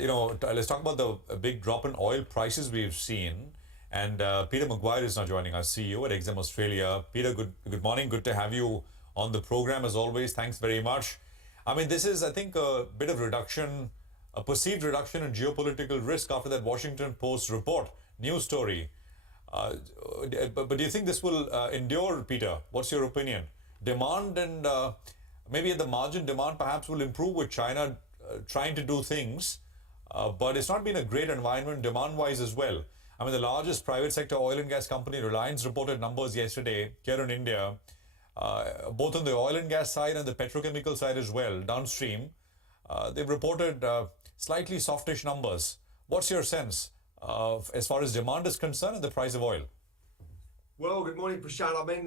let's talk about the big drop in oil prices we've seen. And Peter McGuire is now joining us, CEO at Exim Australia. Peter, good morning. Good to have you on the program as always. Thanks very much. I mean, this is, I think, a bit of reduction, a perceived reduction in geopolitical risk after that Washington Post report, news story. But do you think this will endure, Peter? What's your opinion? Demand and maybe at the margin, demand perhaps will improve with China trying to do things, but it's not been a great environment demand-wise as well. I mean, the largest private sector oil and gas company, Reliance, reported numbers yesterday here in India, both on the oil and gas side and the petrochemical side as well, downstream. They've reported slightly softish numbers. What's your sense as far as demand is concerned and the price of oil? Well, good morning, Prashant. I mean,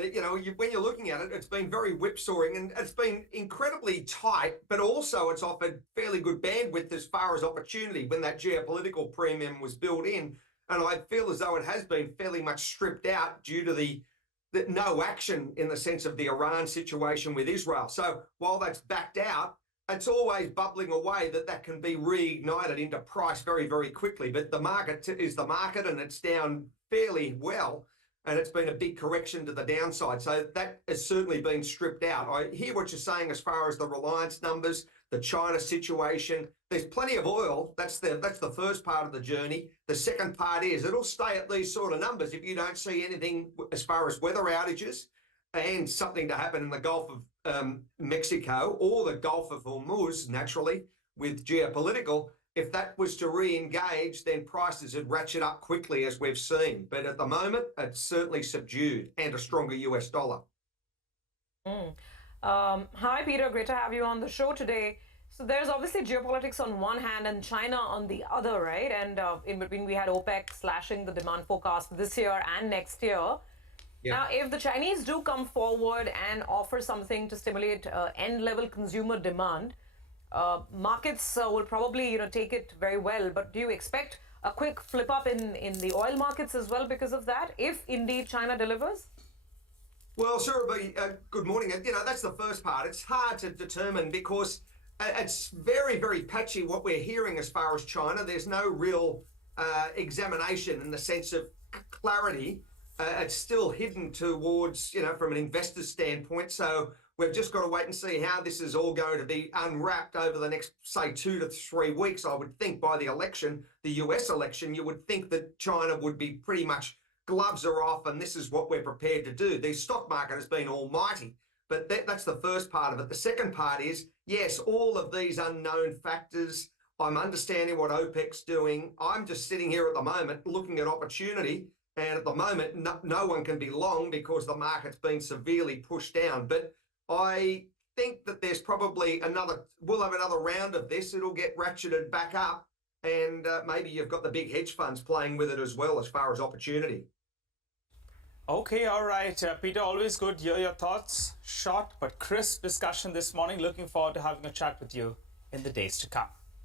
when you're looking at it, it's been very whipsawing and it's been incredibly tight, but also it's offered fairly good bandwidth as far as opportunity when that geopolitical premium was built in. And I feel as though it has been fairly much stripped out due to the no action in the sense of the Iran situation with Israel. So while that's backed out, it's always bubbling away that can be reignited into price very, very quickly. But the market is the market and it's down fairly well. And it's been a big correction to the downside. So that has certainly been stripped out. I hear what you're saying as far as the Reliance numbers, the China situation. There's plenty of oil. That's the first part of the journey. The second part is it'll stay at these sort of numbers if you don't see anything as far as weather outages and something to happen in the Gulf of Mexico or the Gulf of Hormuz, naturally, with geopolitical. If that was to re-engage, then prices would ratchet up quickly, as we've seen. But at the moment, it's certainly subdued and a stronger US dollar. Hi, Peter. Great to have you on the show today. So there's obviously geopolitics on one hand and China on the other, right? And in between, we had OPEC slashing the demand forecast this year and next year. Yeah. Now, if the Chinese do come forward and offer something to stimulate end-level consumer demand, markets will probably, take it very well. But do you expect a quick flip up in the oil markets as well because of that, if indeed China delivers? Well, Surabhi, good morning. That's the first part. It's hard to determine because it's very, very patchy what we're hearing as far as China. There's no real examination in the sense of clarity. It's still hidden towards, from an investor's standpoint. So we've just got to wait and see how this is all going to be unwrapped over the next, say, 2 to 3 weeks. I would think by the election, the US election, you would think that China would be pretty much gloves are off and this is what we're prepared to do. The stock market has been almighty, but that's the first part of it. The second part is, yes, all of these unknown factors. I'm understanding what OPEC's doing. I'm just sitting here at the moment looking at opportunity. And at the moment, no one can be long because the market's been severely pushed down. But I think that there's probably we'll have another round of this. It'll get ratcheted back up. And maybe you've got the big hedge funds playing with it as well as far as opportunity. Okay, all right. Peter, always good to hear your thoughts. Short but crisp discussion this morning. Looking forward to having a chat with you in the days to come.